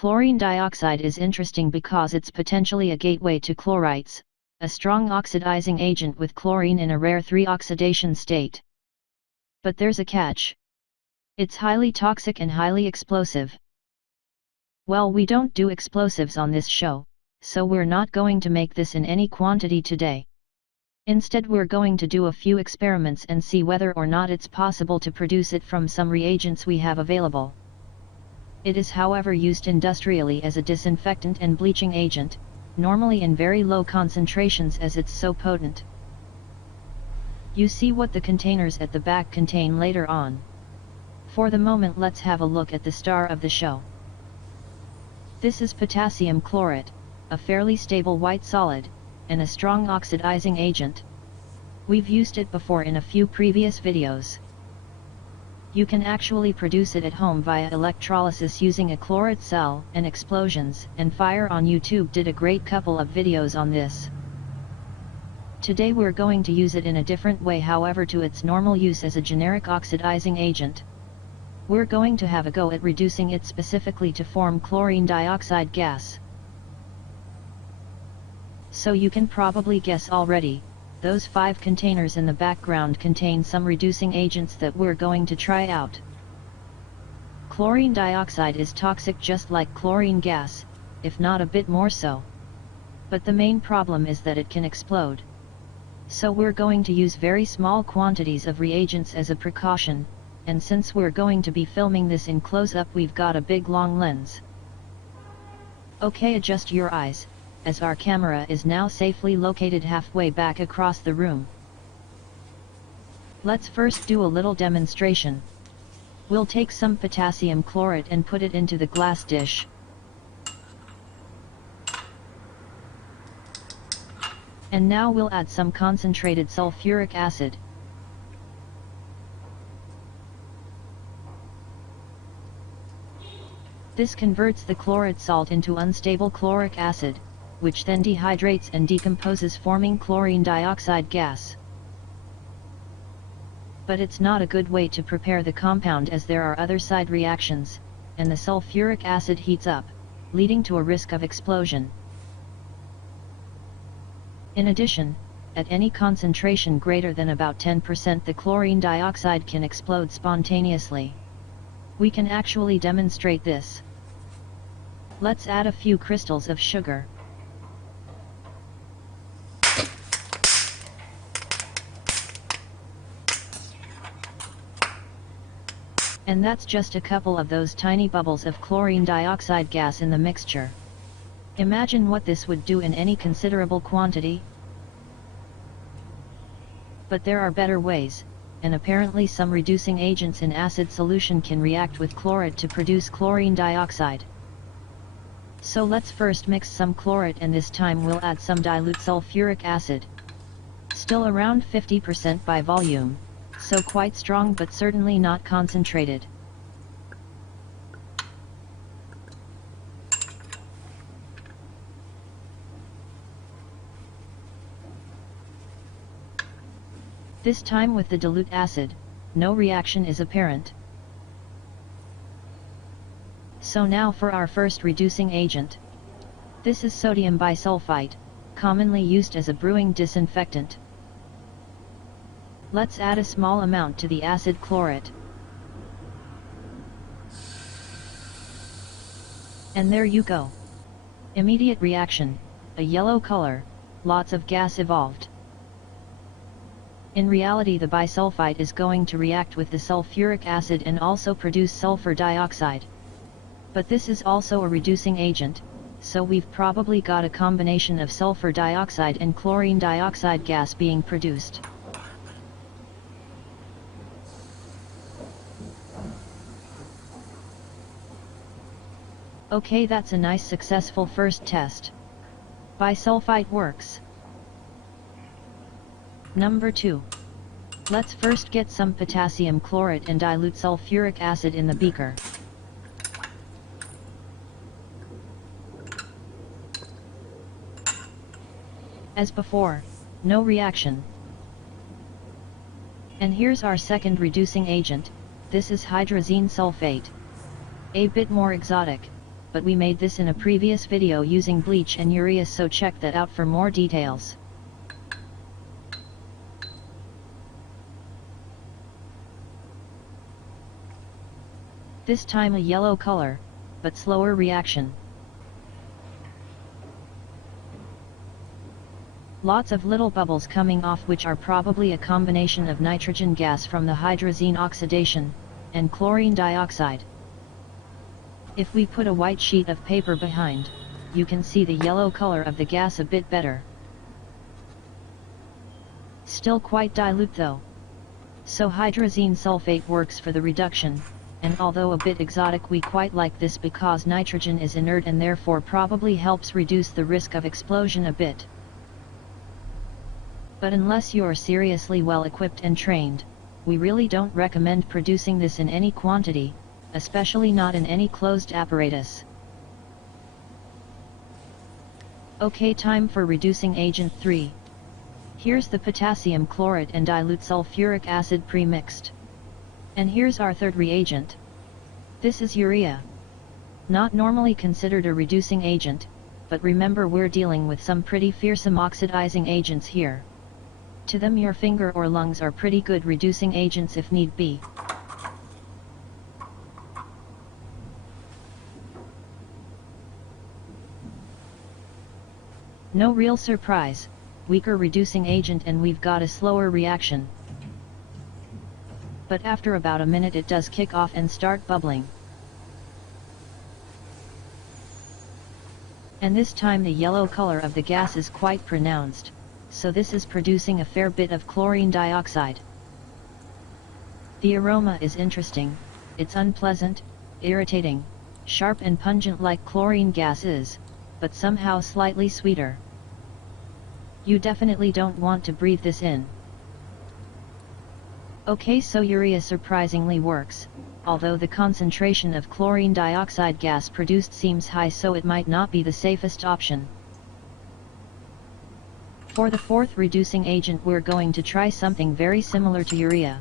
Chlorine dioxide is interesting because it's potentially a gateway to chlorites, a strong oxidizing agent with chlorine in a rare 3 oxidation state. But there's a catch. It's highly toxic and highly explosive. Well, we don't do explosives on this show, so we're not going to make this in any quantity today. Instead, we're going to do a few experiments and see whether or not it's possible to produce it from some reagents we have available. It is, however, used industrially as a disinfectant and bleaching agent, normally in very low concentrations as it's so potent. You see what the containers at the back contain later on. For the moment, let's have a look at the star of the show. This is potassium chlorate, a fairly stable white solid, and a strong oxidizing agent. We've used it before in a few previous videos. You can actually produce it at home via electrolysis using a chlorate cell, and Explosions and Fire on YouTube did a great couple of videos on this. Today we're going to use it in a different way, however, to its normal use as a generic oxidizing agent. We're going to have a go at reducing it specifically to form chlorine dioxide gas. So you can probably guess already, those 5 containers in the background contain some reducing agents that we're going to try out. Chlorine dioxide is toxic just like chlorine gas, if not a bit more so. But the main problem is that it can explode. So we're going to use very small quantities of reagents as a precaution, and since we're going to be filming this in close-up, we've got a big long lens. Okay, adjust your eyes, as our camera is now safely located halfway back across the room. Let's first do a little demonstration. We'll take some potassium chlorate and put it into the glass dish. And now we'll add some concentrated sulfuric acid. This converts the chlorate salt into unstable chloric acid, which then dehydrates and decomposes, forming chlorine dioxide gas. But it's not a good way to prepare the compound, as there are other side reactions, and the sulfuric acid heats up, leading to a risk of explosion. In addition, at any concentration greater than about 10%, the chlorine dioxide can explode spontaneously. We can actually demonstrate this. Let's add a few crystals of sugar. And that's just a couple of those tiny bubbles of chlorine dioxide gas in the mixture. Imagine what this would do in any considerable quantity. But there are better ways, and apparently some reducing agents in acid solution can react with chlorate to produce chlorine dioxide. So let's first mix some chlorate, and this time we'll add some dilute sulfuric acid. Still around 50% by volume, so quite strong but certainly not concentrated. This time with the dilute acid, no reaction is apparent. So now for our first reducing agent. This is sodium bisulfite, commonly used as a brewing disinfectant. Let's add a small amount to the acid chlorate. And there you go. Immediate reaction, a yellow color, lots of gas evolved. In reality, the bisulfite is going to react with the sulfuric acid and also produce sulfur dioxide. But this is also a reducing agent, so we've probably got a combination of sulfur dioxide and chlorine dioxide gas being produced. Okay, that's a nice successful first test. Bisulfite works. Number 2. Let's first get some potassium chlorate and dilute sulfuric acid in the beaker. As before, no reaction. And here's our second reducing agent. This is hydrazine sulfate. A bit more exotic. but we made this in a previous video using bleach and urea, so check that out for more details. This time a yellow color, but slower reaction. Lots of little bubbles coming off, which are probably a combination of nitrogen gas from the hydrazine oxidation, and chlorine dioxide. If we put a white sheet of paper behind, you can see the yellow color of the gas a bit better. Still quite dilute though. So hydrazine sulfate works for the reduction, and although a bit exotic, we quite like this because nitrogen is inert and therefore probably helps reduce the risk of explosion a bit. But unless you're seriously well equipped and trained, we really don't recommend producing this in any quantity, especially not in any closed apparatus. Okay, time for reducing agent 3. Here's the potassium chlorate and dilute sulfuric acid pre-mixed. And here's our third reagent. This is urea. Not normally considered a reducing agent, but remember we're dealing with some pretty fearsome oxidizing agents here. To them your finger or lungs are pretty good reducing agents if need be. No real surprise, weaker reducing agent and we've got a slower reaction. But after about a minute it does kick off and start bubbling. And this time the yellow color of the gas is quite pronounced, so this is producing a fair bit of chlorine dioxide. The aroma is interesting, it's unpleasant, irritating, sharp and pungent like chlorine gas is, but somehow slightly sweeter. You definitely don't want to breathe this in. Okay, so urea surprisingly works, although the concentration of chlorine dioxide gas produced seems high, so it might not be the safest option. For the fourth reducing agent we're going to try something very similar to urea.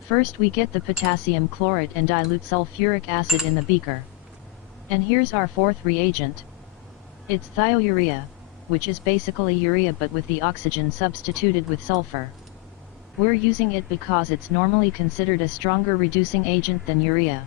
First we get the potassium chlorate and dilute sulfuric acid in the beaker. And here's our fourth reagent. It's thiourea, which is basically urea but with the oxygen substituted with sulfur. We're using it because it's normally considered a stronger reducing agent than urea.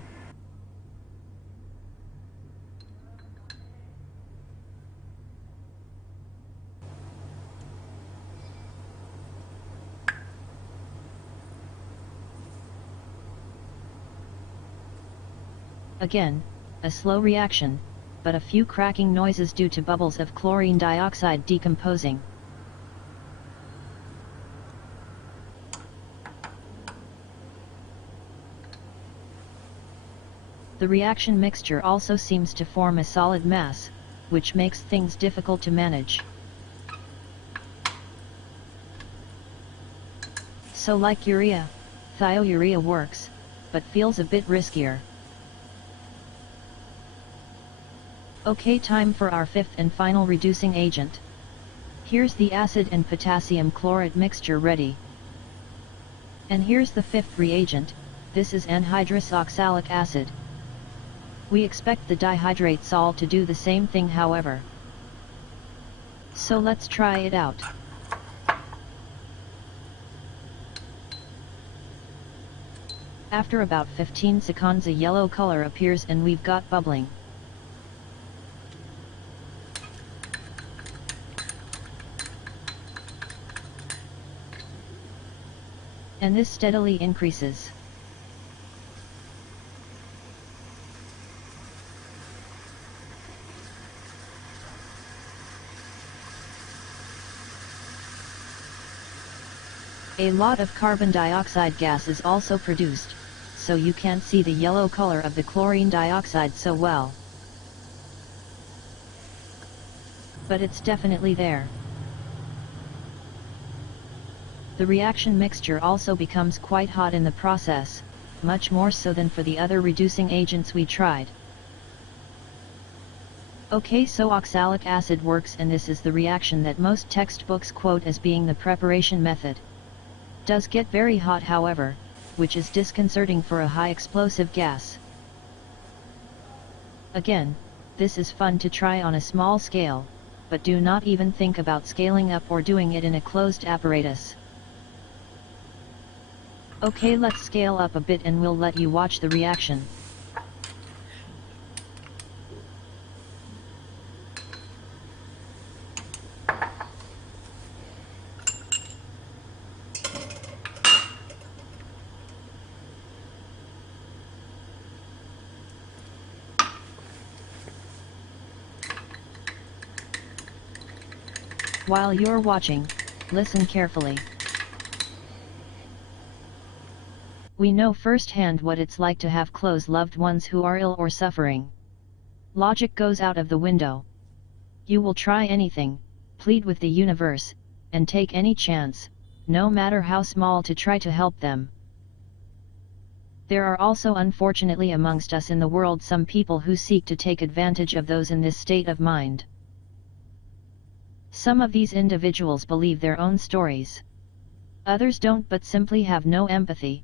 Again, a slow reaction, but a few cracking noises due to bubbles of chlorine dioxide decomposing. The reaction mixture also seems to form a solid mass, which makes things difficult to manage. So like urea, thiourea works, but feels a bit riskier. Okay, time for our fifth and final reducing agent. Here's the acid and potassium chlorate mixture ready. And here's the fifth reagent, this is anhydrous oxalic acid. We expect the dihydrate sol to do the same thing however. So let's try it out. After about 15 seconds a yellow color appears and we've got bubbling. And this steadily increases. A lot of carbon dioxide gas is also produced, so you can't see the yellow color of the chlorine dioxide so well. But it's definitely there. The reaction mixture also becomes quite hot in the process, much more so than for the other reducing agents we tried. Okay, so oxalic acid works, and this is the reaction that most textbooks quote as being the preparation method. Does get very hot however, which is disconcerting for a high explosive gas. Again, This is fun to try on a small scale, but do not even think about scaling up or doing it in a closed apparatus. Okay, let's scale up a bit and we'll let you watch the reaction. While you're watching, listen carefully. We know firsthand what it's like to have close loved ones who are ill or suffering. Logic goes out of the window. You will try anything, plead with the universe, and take any chance, no matter how small, to try to help them. There are also, unfortunately, amongst us in the world some people who seek to take advantage of those in this state of mind. Some of these individuals believe their own stories. Others don't, but simply have no empathy.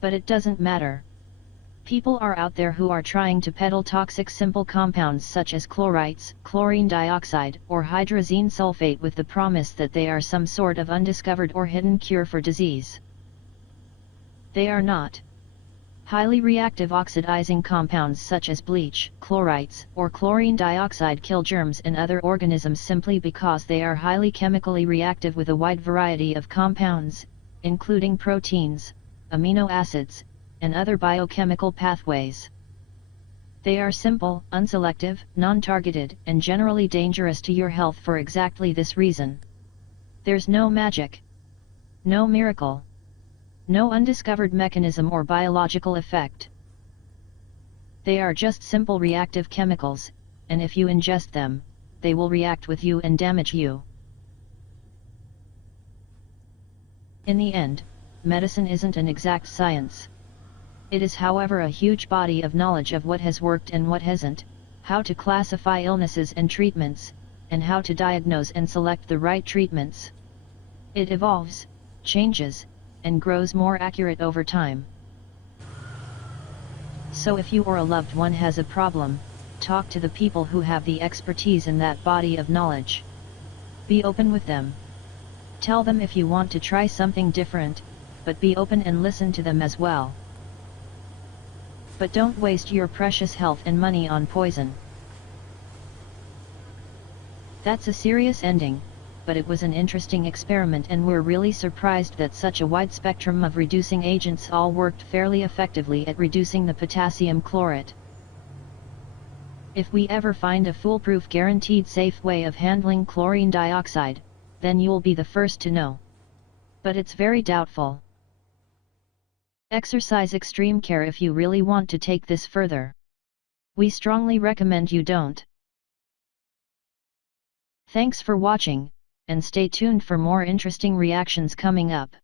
But it doesn't matter. People are out there who are trying to peddle toxic simple compounds such as chlorites, chlorine dioxide, or hydrazine sulfate with the promise that they are some sort of undiscovered or hidden cure for disease. They are not. Highly reactive oxidizing compounds such as bleach, chlorites, or chlorine dioxide kill germs and other organisms simply because they are highly chemically reactive with a wide variety of compounds, including proteins, amino acids, and other biochemical pathways. They are simple, unselective, non-targeted, and generally dangerous to your health for exactly this reason. There's no magic. No miracle. No undiscovered mechanism or biological effect. They are just simple reactive chemicals, and if you ingest them, they will react with you and damage you. In the end, medicine isn't an exact science. It is, however, a huge body of knowledge of what has worked and what hasn't, how to classify illnesses and treatments, and how to diagnose and select the right treatments. It evolves, changes, and grows more accurate over time. So if you or a loved one has a problem, talk to the people who have the expertise in that body of knowledge. Be open with them. Tell them if you want to try something different, but be open and listen to them as well. But don't waste your precious health and money on poison. That's a serious ending, but it was an interesting experiment and we're really surprised that such a wide spectrum of reducing agents all worked fairly effectively at reducing the potassium chlorate. If we ever find a foolproof, guaranteed safe way of handling chlorine dioxide, then you'll be the first to know. But it's very doubtful. Exercise extreme care if you really want to take this further. We strongly recommend you don't. Thanks for watching, and stay tuned for more interesting reactions coming up.